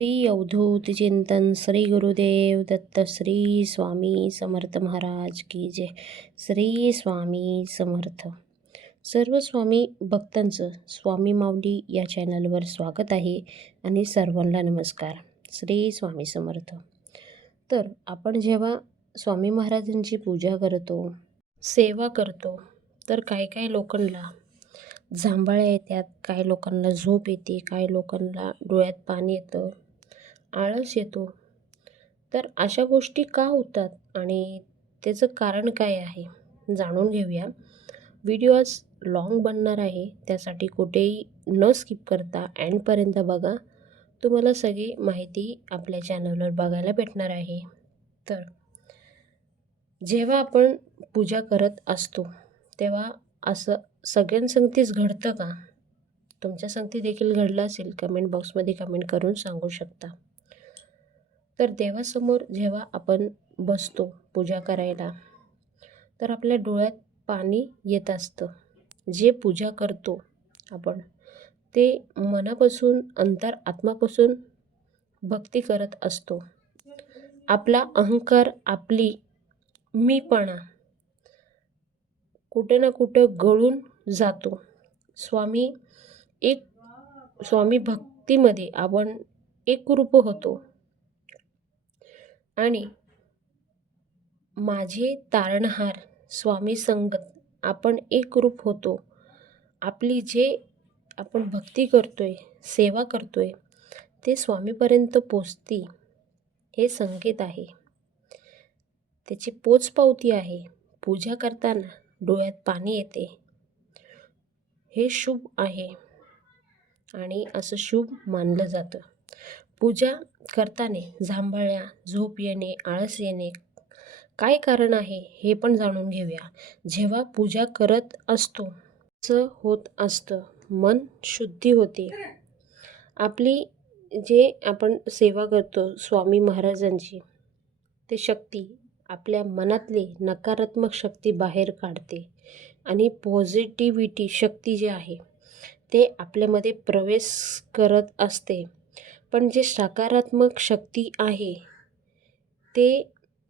श्री अवधूत चिंतन श्री गुरुदेव दत्त श्री स्वामी समर्थ महाराज की जय. श्री स्वामी समर्थ. सर्व स्वामी भक्तांचं स्वामी माऊली या चॅनलवर स्वागत आहे आणि सर्वांना नमस्कार. श्री स्वामी समर्थ. तर आपण जेव्हा स्वामी महाराजांची पूजा करतो, सेवा करतो, तर काही लोकांना जांभळ्या येतात, काही लोकांना झोप येते, काही लोकांना डोळ्यात पाणी येतं, आळस येतो. तर अशा गोष्टी का होतात आणि त्याचं कारण काय आहे जाणून घेऊया. व्हिडिओ आज लॉंग बनणार आहे, त्यासाठी कुठेही न स्किप करता एंडपर्यंत बघा. तुम्हाला सगळी माहिती आपल्या चॅनलवर बघायला भेटणार आहे. तर जेव्हा आपण पूजा करत असतो तेव्हा असं सगळ्यांसंगतीच घडतं का? तुमच्या संगती देखील घडलं असेल, कमेंट बॉक्समध्ये कमेंट करून सांगू शकता. तर देवासमोर जेव्हा आपण बसतो पूजा करायला, तर आपल्या डोळ्यात पाणी येत असतं. जे पूजा करतो आपण ते मनापासून आत्मापासून भक्ती करत असतो. आपला अहंकार, आपली मीपणा कुठे ना कुठं गळून जातो. स्वामी भक्तीमध्ये आपण एकरूप होतो आणि माझे तारणहार स्वामी संगत आपण एकरूप होतो. आपली जे आपण भक्ती करतोय, सेवा करतोय, ते स्वामीपर्यंत पोचती हे संकेत आहे, त्याची पोचपावती आहे. पूजा करताना डोळ्यात पाणी येते, हे शुभ आहे आणि असं शुभ मानलं जातं. पूजा करताना जांभळ्या, झोप येणे, आळस येणे काय कारण आहे हे पण जाणून घेऊया. जेव्हा पूजा करत असतो असं होत असतं, मन शुद्धी होते. आपली जे आपण सेवा करतो स्वामी महाराजांची, ते शक्ती आपल्या मनातले नकारात्मक शक्ती बाहेर काढते आणि पॉझिटिव्हिटी शक्ती जी आहे ते आपल्यामध्ये प्रवेश करत असते. पण जे सकारात्मक शक्ती आहे ते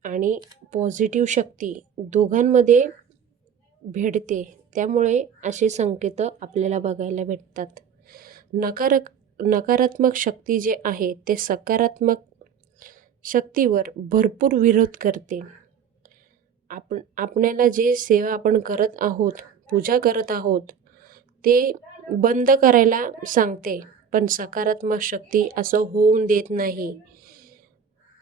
आणि पॉझिटिव्ह शक्ती दोघांमध्ये भेटते. त्यामुळे असे संकेत आपल्याला बघायला भेटतात. नकारात्मक शक्ती जे आहे ते सकारात्मक शक्तीवर भरपूर विरोध करते. आपल्याला जे सेवा आपण करत आहोत, पूजा करत आहोत, ते बंद करायला सांगते, पण सकारात्मक शक्ती असं होऊन देत नाही.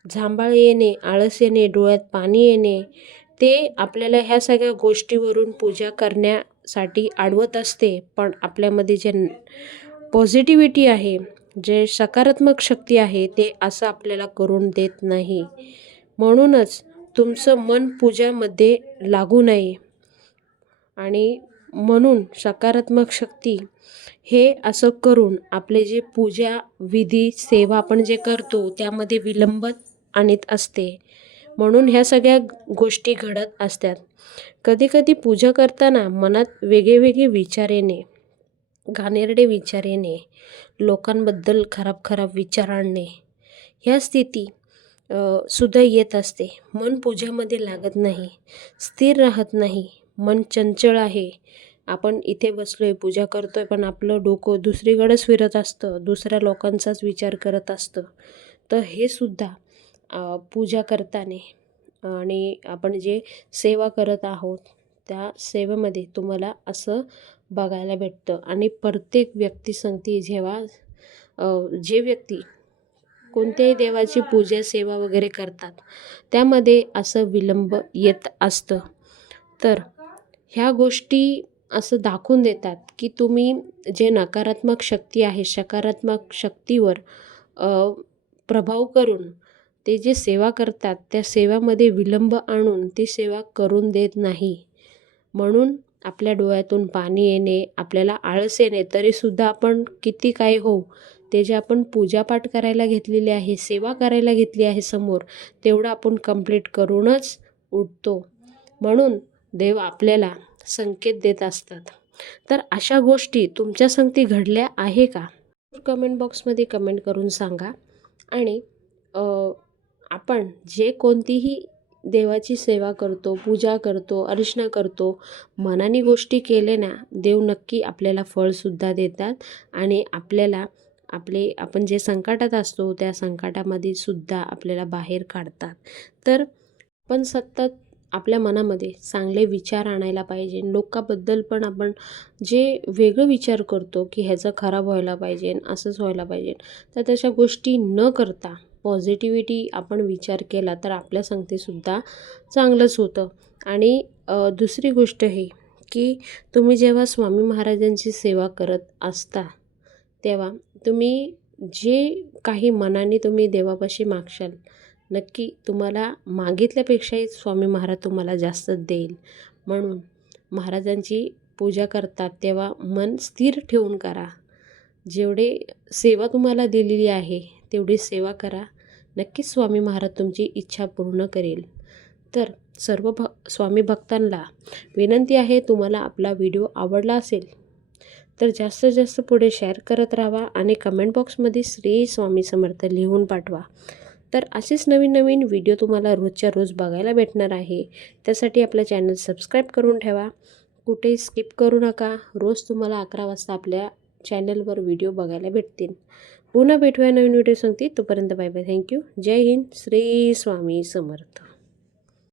जांभळ येणे, आळस येणे, डोळ्यात पाणी येणे ते आपल्याला ह्या सगळ्या गोष्टीवरून पूजा करण्यासाठी अडवत असते. पण आपल्यामध्ये जे पॉझिटिव्हिटी आहे, जे सकारात्मक शक्ती आहे, ते असं आपल्याला करून देत नाही. म्हणूनच तुमचं मन पूजामध्ये लागू नये आणि म्हणून सकारात्मक शक्ती हे असं करून आपले जे पूजा विधी सेवा आपण जे करतो त्यामध्ये विलंब आणत असते. म्हणून ह्या सगळ्या गोष्टी घडत असतात. कधी पूजा करताना मनात वेगळे विचार येणे, घाणेरडे विचार येणे, लोकांबद्दल खराब विचार आणणे, ह्या स्थिती सुद्धा येत असते. मन पूजामध्ये लागत नाही, स्थिर राहत नाही, मन चंचल आहे. आपण इथे बसलोय, पूजा करतोय, पण आपलं डोकं दुसरीकडेच फिरत असतं, दुसऱ्या लोकांचाच विचार करत असतं. तर हे सुद्धा पूजा करताना आणि आपण जे सेवा करत आहोत त्या सेवेमध्ये तुम्हाला असं बघायला भेटतं. आणि प्रत्येक व्यक्तीसंगती जेव्हा जे व्यक्ती कोणत्याही देवाची पूजा सेवा वगैरे करतात त्यामध्ये असं विलंब येत असतं. तर ह्या गोष्टी असं दाखवून देतात की तुम्ही जे नकारात्मक शक्ती आहे, सकारात्मक शक्तीवर प्रभाव करून ते जे सेवा करतात त्या सेवामध्ये विलंब आणून ती सेवा करून देत नाही. म्हणून आपल्या डोळ्यातून पाणी येणे, आपल्याला आळस येणे, तरीसुद्धा आपण किती काय हो, ते जे आपण पूजापाठ करायला घेतलेली आहे, सेवा करायला घेतली आहे समोर, तेवढं आपण कंप्लीट करूनच उठतो. म्हणून देव आपल्याला संकेत देत असतात. तर अशा गोष्टी तुमच्या संगती घडल्या आहे का? कमेंट बॉक्समध्ये कमेंट करून सांगा. आणि आपण जे कोणतीही देवाची सेवा करतो, पूजा करतो, अर्चना करतो, मनाने गोष्टी केले ना, देव नक्की आपल्याला फळसुद्धा देतात आणि आपल्याला आपण जे संकटात असतो त्या संकटामध्ये सुद्धा आपल्याला बाहेर काढतात. तर पण सतत आपल्या मनामध्ये चांगले विचार आणायला पाहिजे. लोकांबद्दल पण आपण जे वेगळं विचार करतो की ह्याचं खराब व्हायला पाहिजे, असंच व्हायला पाहिजे, तर तशा गोष्टी न करता पॉझिटिव्हिटी आपण विचार केला तर आपल्या संगतीसुद्धा चांगलंच होतं. आणि दुसरी गोष्ट ही की तुम्ही जेव्हा स्वामी महाराजांची सेवा करत असता तेव्हा तुम्ही जे काही मनाने तुम्ही देवापाशी मागशाल, नक्की तुम्हाला मागितल्यापेक्षाही स्वामी महाराज तुम्हाला जास्त देईल. म्हणून महाराजांची पूजा करतात तेव्हा मन स्थिर ठेवून करा. जेवढे सेवा तुम्हाला दिलेली आहे तेवढी सेवा करा. नक्कीच स्वामी महाराज तुमची इच्छा पूर्ण करेल. तर सर्व स्वामी भक्तांना विनंती आहे, तुम्हाला आपला व्हिडिओ आवडला असेल तर जास्तीत जास्त पुढे शेअर करत राहा आणि कमेंट बॉक्समध्ये श्री स्वामी समर्थ लिहून पाठवा. तर असेच नवीन नवीन व्हिडिओ तुम्हाला रोजच्या रोज बघायला भेटणार आहे. त्यासाठी आपलं चॅनल सबस्क्राईब करून ठेवा. कुठेही स्किप करू नका. रोज तुम्हाला 11 वाजता आपल्या चॅनलवर व्हिडिओ बघायला भेटतील. पुन्हा भेटूया नवीन व्हिडिओ सांगते. तोपर्यंत बाय बाय. थँक्यू. जय हिंद. श्री स्वामी समर्थ.